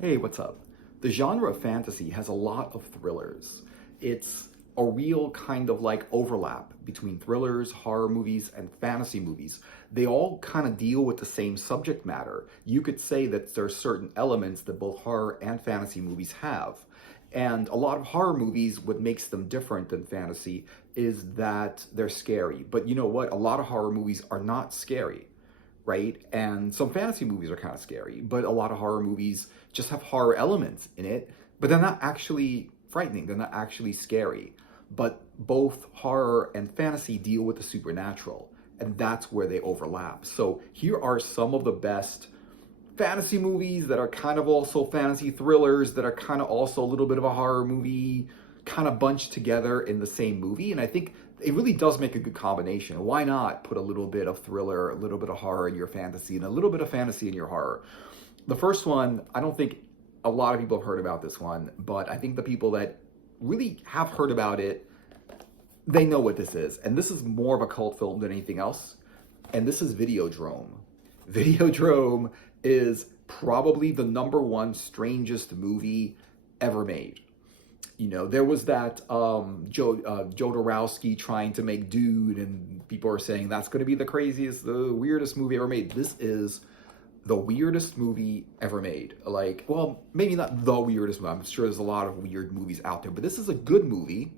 Hey, what's up? The genre of fantasy has a lot of thrillers. It's a real kind of like overlap between thrillers, horror movies, and fantasy movies. They all kind of deal with the same subject matter. You could say that there are certain elements that both horror and fantasy movies have. And a lot of horror movies, what makes them different than fantasy is that they're scary. But you know what? A lot of horror movies are not scary, right? And some fantasy movies are kind of scary, but a lot of horror movies just have horror elements in it, but they're not actually frightening. They're not actually scary. But both horror and fantasy deal with the supernatural, and that's where they overlap. So here are some of the best fantasy movies that are kind of also fantasy thrillers that are kind of also a little bit of a horror movie kind of bunched together in the same movie. And I think it really does make a good combination. Why not put a little bit of thriller, a little bit of horror in your fantasy, and a little bit of fantasy in your horror? The first one, I don't think a lot of people have heard about this one, but I think the people that really have heard about it, they know what this is. And this is more of a cult film than anything else. And this is Videodrome. Videodrome is probably the number one strangest movie ever made. You know, there was that Jodorowsky trying to make Dude, and people are saying that's going to be the craziest, the weirdest movie ever made. This is the weirdest movie ever made. Like, well, maybe not the weirdest movie. I'm sure there's a lot of weird movies out there, but this is a good movie.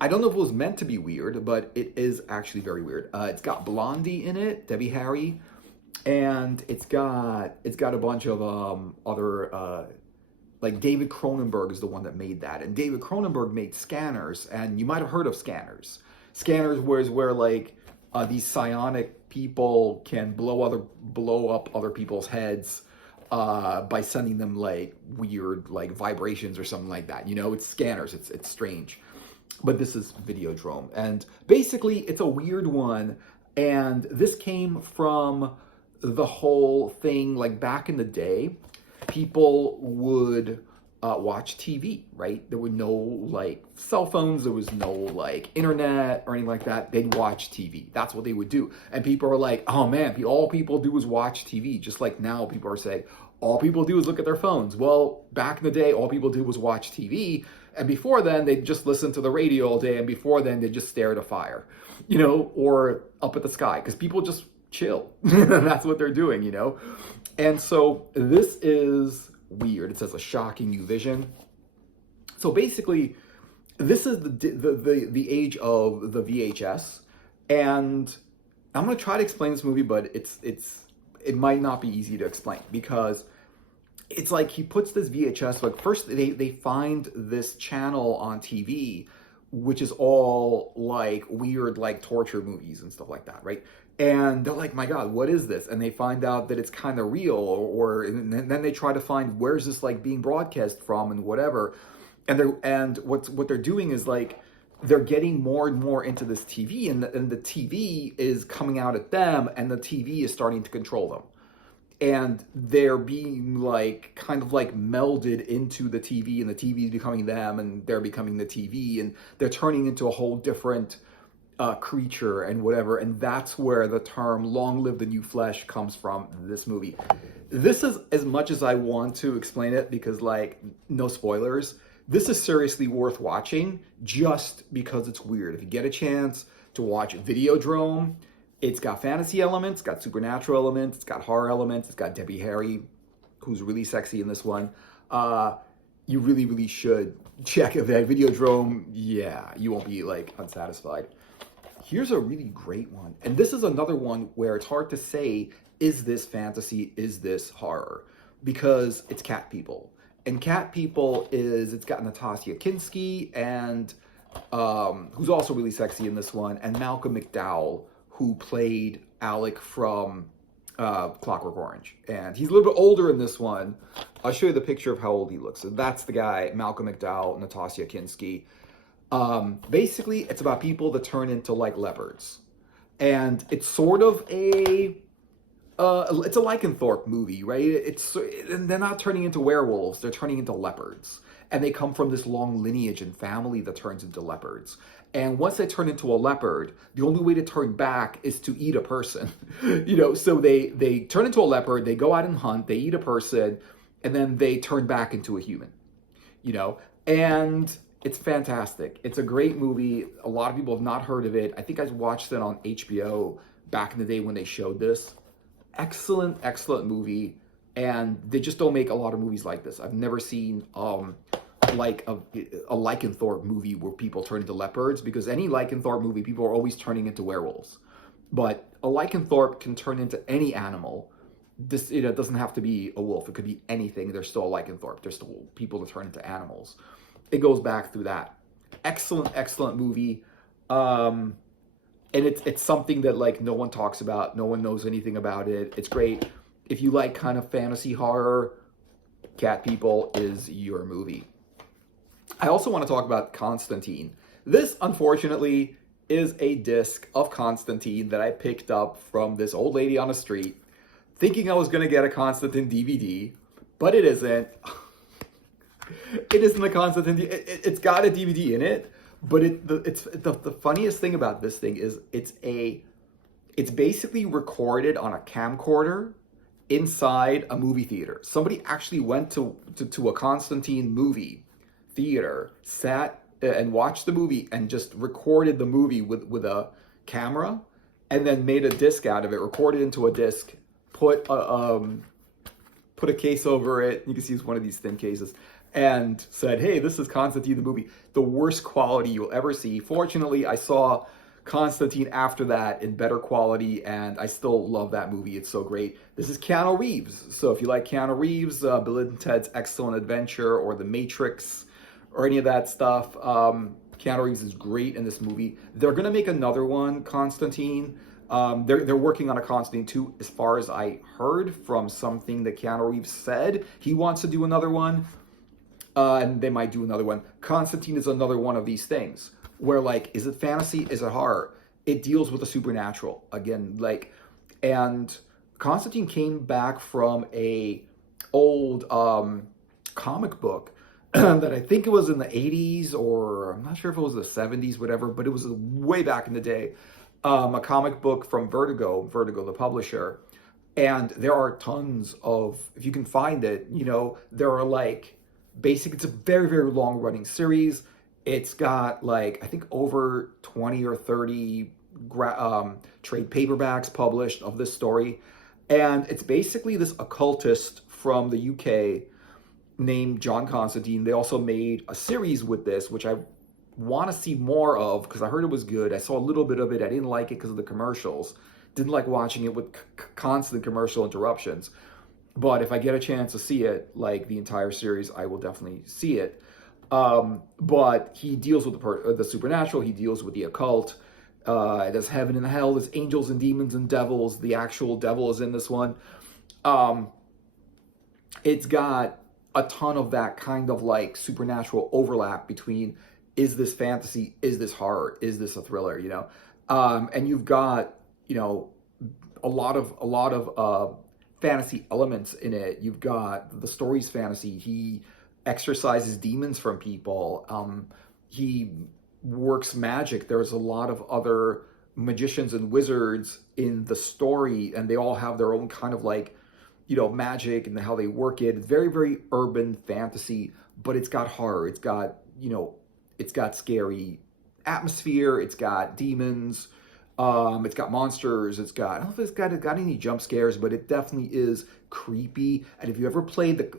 I don't know if it was meant to be weird, but it is actually very weird. It's got Blondie in it, Debbie Harry, and it's got a bunch of other like David Cronenberg is the one that made that, and David Cronenberg made Scanners, and you might have heard of Scanners. Scanners was where like these psionic people can blow up other people's heads by sending them like weird like vibrations or something like that. You know, it's Scanners. It's strange. But this is Videodrome. And basically, it's a weird one. And this came from the whole thing, like back in the day, people would watch TV, right? There were no like cell phones, there was no like internet or anything like that. They'd watch TV. That's what they would do. And people are like, oh man, all people do is watch TV. Just like now people are saying, all people do is look at their phones. Well, back in the day, all people did was watch TV. And before then, they'd just listen to the radio all day. And before then, they'd just stare at a fire, you know, or up at the sky. Because people just chill. That's what they're doing, you know. And so this is weird. It says a shocking new vision. So basically, this is the age of the VHS. And I'm going to try to explain this movie, but it might not be easy to explain because it's like he puts this VHS, like first they find this channel on TV, which is all like weird, like torture movies and stuff like that, right? And they're like, my God, what is this? And they find out that it's kind of real, and then they try to find where's this like being broadcast from and whatever. And what they're doing is like, they're getting more and more into this TV, and the TV is coming out at them, and the TV is starting to control them. And they're being like kind of like melded into the TV, and the TV is becoming them, and they're becoming the TV, and they're turning into a whole different creature and whatever. And that's where the term "long live the new flesh" comes from. This movie. This is as much as I want to explain it because, like, no spoilers. This is seriously worth watching just because it's weird. If you get a chance to watch Videodrome, it's got fantasy elements, it's got supernatural elements, it's got horror elements, it's got Debbie Harry, who's really sexy in this one. You really, really should check that Videodrome. Yeah, you won't be like unsatisfied. Here's a really great one. And this is another one where it's hard to say, is this fantasy, is this horror? Because it's Cat People. And Cat People it's got Natasha Kinski, and who's also really sexy in this one, and Malcolm McDowell, who played Alec from Clockwork Orange. And he's a little bit older in this one. I'll show you the picture of how old he looks. So that's the guy, Malcolm McDowell, Natasha Kinski. Basically, it's about people that turn into like leopards. And it's sort of it's a lycanthrope movie, right? And they're not turning into werewolves, they're turning into leopards. And they come from this long lineage and family that turns into leopards. And once they turn into a leopard, the only way to turn back is to eat a person. You know, so they turn into a leopard, they go out and hunt, they eat a person, and then they turn back into a human, you know? And it's fantastic. It's a great movie. A lot of people have not heard of it. I think I watched it on HBO back in the day when they showed this. Excellent, excellent movie. And they just don't make a lot of movies like this. I've never seen like a lycanthrope movie where people turn into leopards, because any lycanthrope movie, people are always turning into werewolves. But a lycanthrope can turn into any animal. This, it doesn't have to be a wolf. It could be anything. They're still a lycanthrope. They're still people that turn into animals. It goes back through that. Excellent, excellent movie. And it's something that like no one talks about. No one knows anything about it. It's great. If you like kind of fantasy horror, Cat People is your movie. I also want to talk about Constantine. This, unfortunately, is a disc of Constantine that I picked up from this old lady on the street, thinking I was going to get a Constantine DVD, but it isn't. It isn't a Constantine. It's got a DVD in it, but the funniest thing about this thing is it's basically recorded on a camcorder inside a movie theater. Somebody actually went to a Constantine movie theater, sat and watched the movie and just recorded the movie with a camera, and then made a disc out of it, recorded into a disc, put a case over it. You can see it's one of these thin cases, and said, hey, this is Constantine the movie. The worst quality you'll ever see. Fortunately, I saw Constantine after that in better quality, and I still love that movie. It's so great. This is Keanu Reeves. So if you like Keanu Reeves, Bill and Ted's Excellent Adventure, or The Matrix, or any of that stuff, Keanu Reeves is great in this movie. They're going to make another one, Constantine. They're working on a Constantine 2, as far as I heard from something that Keanu Reeves said. He wants to do another one, and they might do another one. Constantine is another one of these things where, like, is it fantasy? Is it horror? It deals with the supernatural again, like, and Constantine came back from a old comic book that I think it was in the 80s, or I'm not sure if it was the 70s, whatever, but it was way back in the day. A comic book from Vertigo, the publisher. And there are tons of, if you can find it, there are like, it's a very, very long running series. It's got like, I think over 20 or 30 trade paperbacks published of this story. And it's basically this occultist from the UK named John Constantine. They also made a series with this, which I want to see more of because I heard it was good. I saw a little bit of it. I didn't like it because of the commercials. Didn't like watching it with constant commercial interruptions. But if I get a chance to see it, like the entire series, I will definitely see it. But he deals with the supernatural. He deals with the occult. There's heaven and hell. There's angels and demons and devils. The actual devil is in this one. It's got a ton of that kind of like supernatural overlap between, is this fantasy? Is this horror? Is this a thriller? And you've got, a lot of fantasy elements in it. You've got the story's fantasy. He exorcises demons from people. He works magic. There's a lot of other magicians and wizards in the story, and they all have their own kind of like, magic and how they work it. It's very, very urban fantasy, but it's got horror. It's got, it's got scary atmosphere. It's got demons. It's got monsters. I don't know if it's got any jump scares, but it definitely is creepy. And if you ever played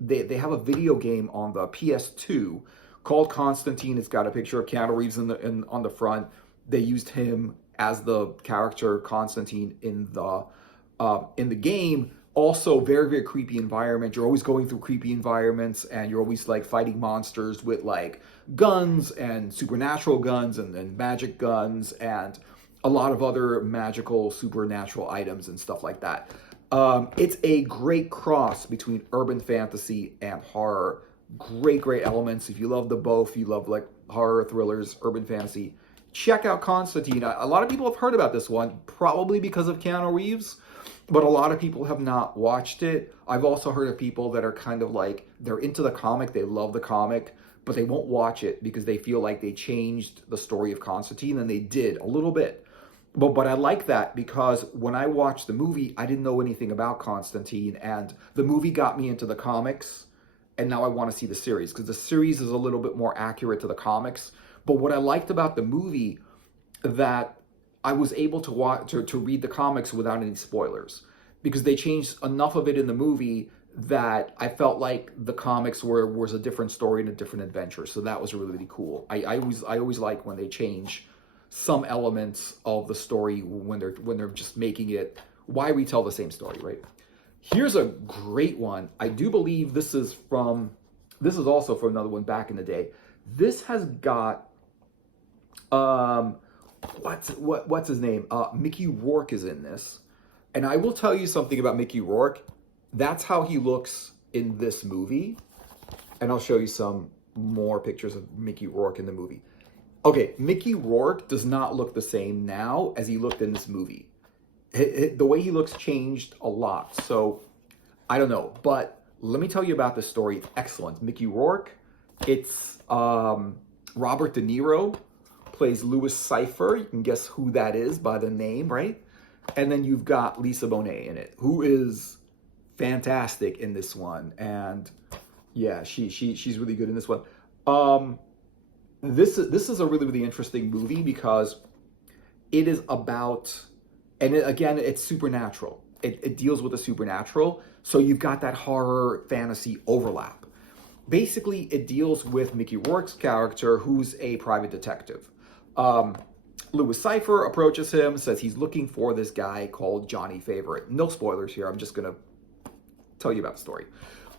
they have a video game on the PS2 called Constantine. It's got a picture of Keanu Reeves on the front. They used him as the character Constantine in the game. Also, very, very creepy environment. You're always going through creepy environments, and you're always like fighting monsters with like guns and supernatural guns and magic guns and a lot of other magical supernatural items and stuff like that. It's a great cross between urban fantasy and horror. Great, great elements. If you love the both, you love like horror, thrillers, urban fantasy, check out Constantine. A lot of people have heard about this one, probably because of Keanu Reeves, but a lot of people have not watched it. I've also heard of people that are kind of like, they're into the comic, they love the comic, but they won't watch it because they feel like they changed the story of Constantine, and they did a little bit. but I like that because when I watched the movie, I didn't know anything about Constantine, and the movie got me into the comics, and now I want to see the series because the series is a little bit more accurate to the comics. But what I liked about the movie that I was able to watch to read the comics without any spoilers because they changed enough of it in the movie that I felt like the comics was a different story and a different adventure. So that was really, really cool. I always like when they change some elements of the story when they're just making it why retell the same story, right? Here's a great one. I do believe this is also from another one back in the day. This has got what's his name? Mickey Rourke is in this. And I will tell you something about Mickey Rourke. That's how he looks in this movie. And I'll show you some more pictures of Mickey Rourke in the movie. Okay, Mickey Rourke does not look the same now as he looked in this movie. The way he looks changed a lot. So, I don't know. But let me tell you about this story. It's excellent. Mickey Rourke. It's Robert De Niro plays Louis Cypher. You can guess who that is by the name, right? And then you've got Lisa Bonet in it, who is fantastic in this one. And yeah, she's really good in this one. This is a really, really interesting movie because it is about, and again, it's supernatural. It deals with the supernatural. So you've got that horror fantasy overlap. Basically, it deals with Mickey Rourke's character, who's a private detective. Louis Cypher approaches him, says he's looking for this guy called Johnny Favorite. No spoilers here. I'm just going to tell you about the story,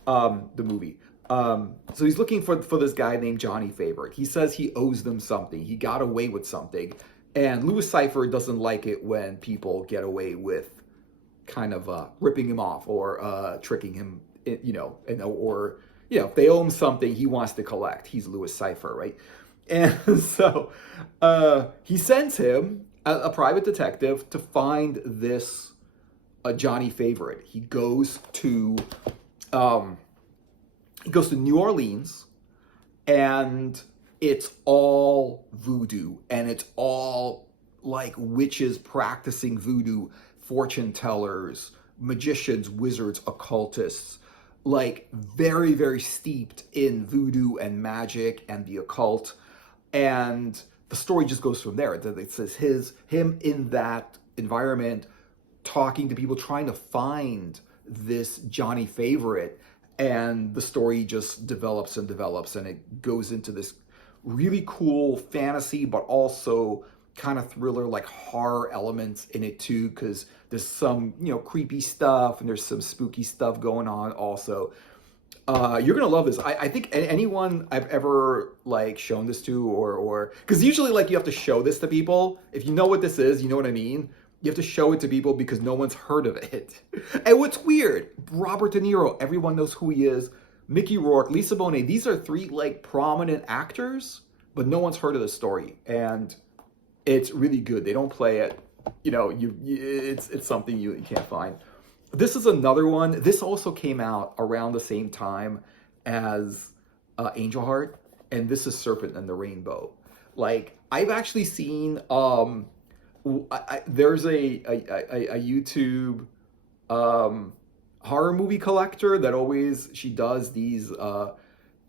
the movie. So he's looking for this guy named Johnny Favorite. He says he owes them something. He got away with something. And Louis Cypher doesn't like it when people get away with kind of ripping him off or tricking him, or if they owe him something, he wants to collect. He's Louis Cypher, right? And so he sends him, a private detective, to find this Johnny Favorite. He goes to New Orleans, and it's all voodoo, and it's all like witches practicing voodoo, fortune tellers, magicians, wizards, occultists, like very, very steeped in voodoo and magic and the occult. And the story just goes from there. It says him in that environment, talking to people, trying to find this Johnny Favorite, and the story just develops and develops, and it goes into this really cool fantasy, but also kind of thriller, like horror elements in it too, because there's some creepy stuff and there's some spooky stuff going on also. You're gonna love this. I think anyone I've ever like shown this to, or because usually like you have to show this to people. If you know what this is, you know what I mean. You have to show it to people because no one's heard of it. And what's weird, Robert De Niro, everyone knows who he is. Mickey Rourke, Lisa Bonet, these are three like prominent actors, but no one's heard of the story, and it's really good. They don't play it. It's something you can't find. This is another one. This also came out around the same time as Angel Heart, and this is Serpent and the Rainbow. Like, I've actually seen, there's a YouTube horror movie collector that she does these,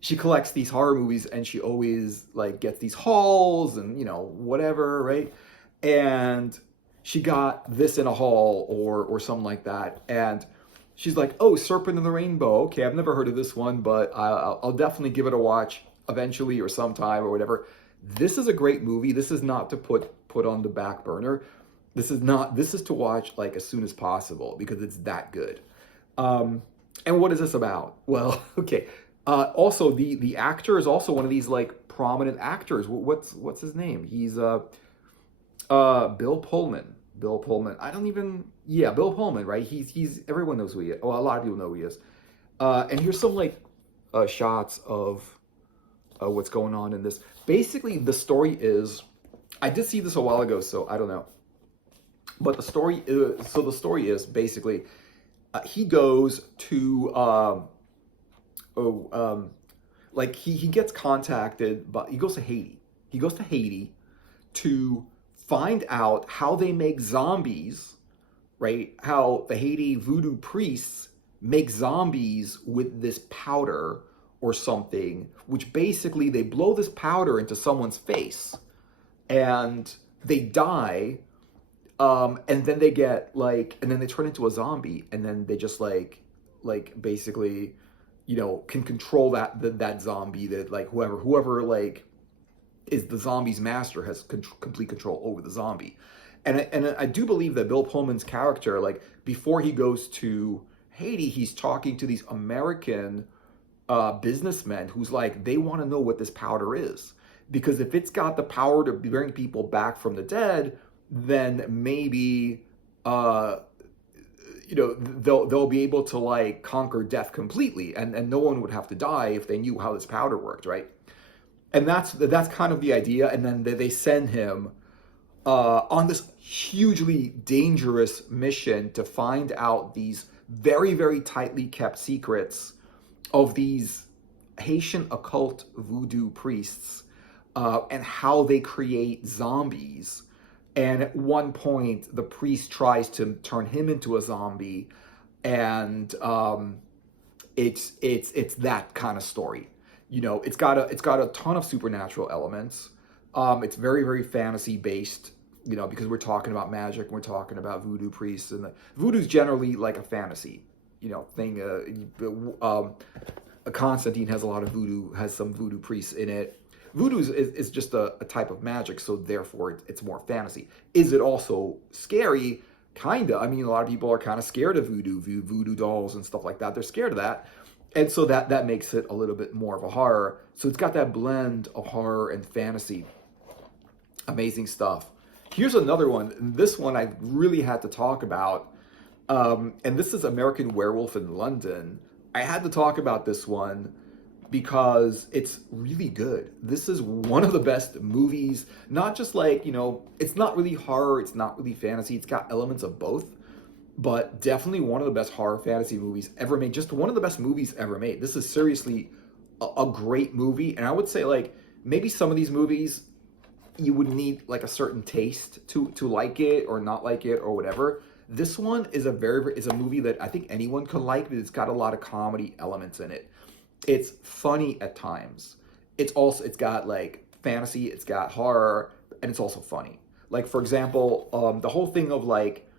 she collects these horror movies, and she always like gets these hauls and whatever, right? And she got this in a haul or something like that, and she's like, "Oh, Serpent and the Rainbow. Okay, I've never heard of this one, but I'll definitely give it a watch eventually or sometime or whatever." This is a great movie. This is not to put on the back burner. This is to watch like as soon as possible because it's that good. And what is this about? Well, okay. Also, the actor is also one of these like prominent actors. What's his name? He's Bill Pullman. Bill Pullman. Bill Pullman, right? He's everyone knows who he is. Well, a lot of people know who he is. And here's some like shots of what's going on in this. Basically, the story is, I did see this a while ago, so I don't know. But the story is basically he goes to he gets contacted, but he goes to Haiti. He goes to Haiti to find out how they make zombies, right? How the Haiti voodoo priests make zombies with this powder or something, which basically they blow this powder into someone's face and they die, and then they get like, and then they turn into a zombie, and then they just basically, can control that zombie, that like whoever like is the zombie's master has complete control over the zombie. And I do believe that Bill Pullman's character, like before he goes to Haiti, he's talking to these American businessmen who's like, they want to know what this powder is, because if it's got the power to bring people back from the dead, then maybe they'll be able to like conquer death completely, and no one would have to die if they knew how this powder worked, right? And that's kind of the idea. And then they send him on this hugely dangerous mission to find out these very, very tightly kept secrets of these Haitian occult voodoo priests, and how they create zombies. And at one point, the priest tries to turn him into a zombie, and it's that kind of story. It's got a ton of supernatural elements. It's very, very fantasy based, because we're talking about magic and we're talking about voodoo priests, and voodoo's generally like a fantasy, thing. Constantine has a lot of voodoo, has some voodoo priests in it. Voodoo is just a type of magic, so therefore it's more fantasy. Is it also scary? Kinda. I mean, a lot of people are kind of scared of voodoo dolls and stuff like that. They're scared of that. And so that makes it a little bit more of a horror. So it's got that blend of horror and fantasy. Amazing stuff. Here's another one. This one I really had to talk about. And this is American Werewolf in London. I had to talk about this one because it's really good. This is one of the best movies. Not just like, it's not really horror. It's not really fantasy. It's got elements of both. But definitely one of the best horror fantasy movies ever made. Just one of the best movies ever made. This is seriously a great movie. And I would say like maybe some of these movies you would need like a certain taste to like it or not like it or whatever. This one is a movie that I think anyone can like, but it's got a lot of comedy elements in it. It's funny at times. It's got like fantasy, it's got horror, and it's also funny. Like for example, the whole thing of like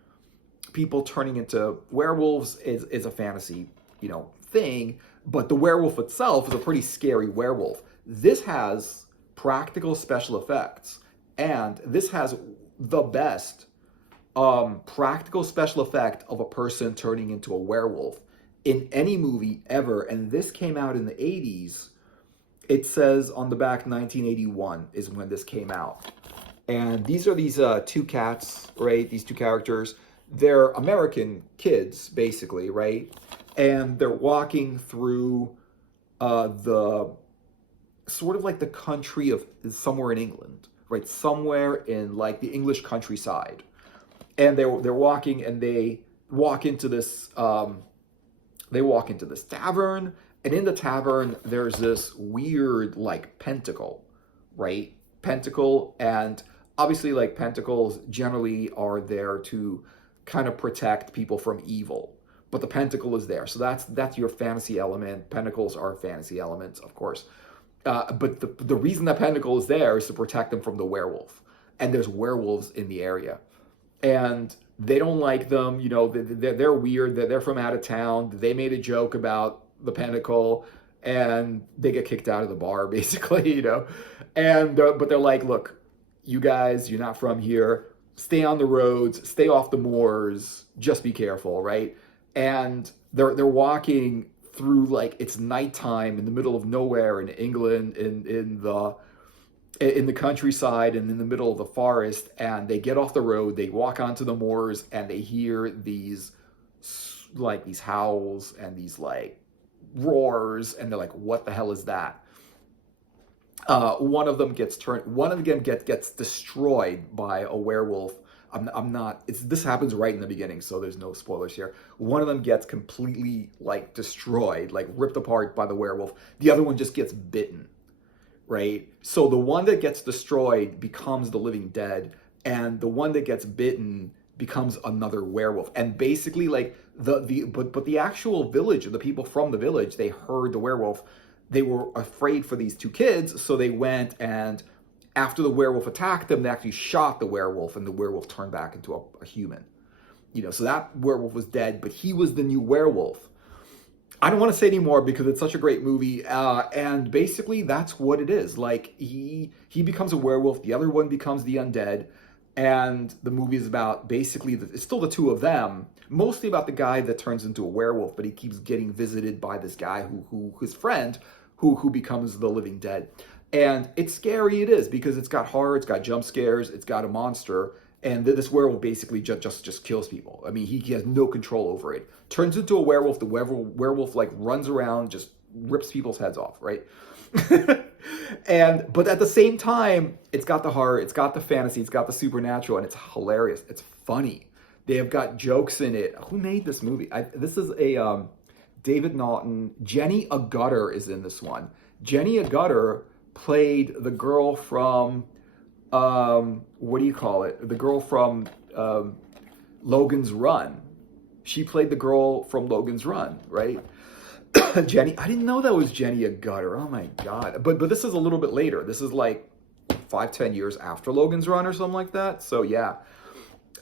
people turning into werewolves is a fantasy, thing, but the werewolf itself is a pretty scary werewolf. This has practical special effects, and this has the best practical special effect of a person turning into a werewolf in any movie ever. And this came out in the 80s. It says on the back 1981 is when this came out. And these are these two cats, right? These two characters. They're American kids, basically, right? And they're walking through the sort of like the country of somewhere in England, right? Somewhere in like the English countryside. And they're walking, and they walk into this tavern, and in the tavern there's this weird like pentacle, right? Pentacle, and obviously like pentacles generally are there to kind of protect people from evil, but the pentacle is there, so that's your fantasy element. Pentacles are fantasy elements, of course, but the reason that pentacle is there is to protect them from the werewolf, and there's werewolves in the area. And they don't like them, they're weird, they're from out of town. They made a joke about the pentacle, and they get kicked out of the bar, basically, And but they're like, look, you guys, you're not from here. Stay on the roads, stay off the moors, just be careful, right? And they're walking through, like, it's nighttime in the middle of nowhere in England, in the countryside and in the middle of the forest, and they get off the road, they walk onto the moors, and they hear these howls and these like roars, and they're like, what the hell is that? One of them gets destroyed by a werewolf. This happens right in the beginning, so there's no spoilers here. One of them gets completely like destroyed, like ripped apart by the werewolf. The other one just gets bitten. Right? So the one that gets destroyed becomes the living dead, and the one that gets bitten becomes another werewolf. And basically, like but the actual village, the people from the village, they heard the werewolf. They were afraid for these two kids, so they went, and after the werewolf attacked them, they actually shot the werewolf, and the werewolf turned back into a human. So that werewolf was dead, but he was the new werewolf. I don't want to say anymore because it's such a great movie, and basically that's what it is. Like he becomes a werewolf, the other one becomes the undead, and the movie is about basically it's still the two of them, mostly about the guy that turns into a werewolf, but he keeps getting visited by this guy who his friend who becomes the living dead. And it's scary, it is, because it's got horror, it's got jump scares, it's got a monster, and this werewolf basically just kills people. I mean, he has no control over it. Turns into a werewolf, the werewolf like runs around, just rips people's heads off, right? But at the same time, it's got the horror, it's got the fantasy, it's got the supernatural, and it's hilarious. It's funny. They have got jokes in it. Who made this movie? This is a David Naughton. Jenny Agutter is in this one. Jenny Agutter played the girl from what do you call it? The girl from Logan's Run. She played the girl from Logan's Run, right? Jenny, I didn't know that was Jenny Agutter. Oh my God. But this is a little bit later. This is like 5-10 years after Logan's Run or something like that. So yeah.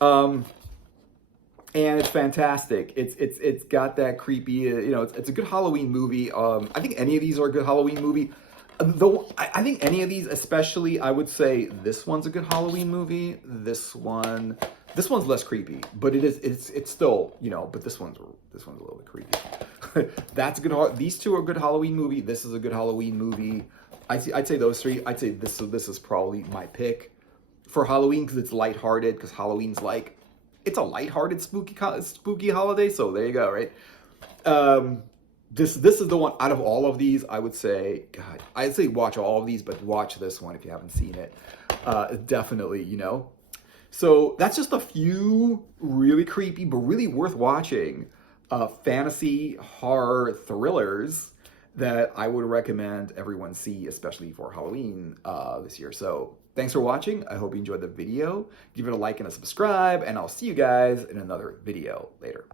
And it's fantastic. It's got that creepy, it's a good Halloween movie. I think any of these are a good Halloween movie. Though I think any of these, especially, I would say this one's a good Halloween movie. This one's less creepy, but it's still, but this one's a little bit creepy. That's a good. These two are a good Halloween movie. This is a good Halloween movie. I'd say those three. I'd say this is probably my pick for Halloween because it's lighthearted. Because Halloween's like, it's a lighthearted spooky holiday. So there you go, right? This is the one out of all of these. I would say, God, I'd say watch all of these, but watch this one if you haven't seen it. Definitely, So that's just a few really creepy but really worth watching fantasy horror thrillers that I would recommend everyone see, especially for Halloween this year. So thanks for watching. I hope you enjoyed the video. Give it a like and a subscribe, and I'll see you guys in another video later.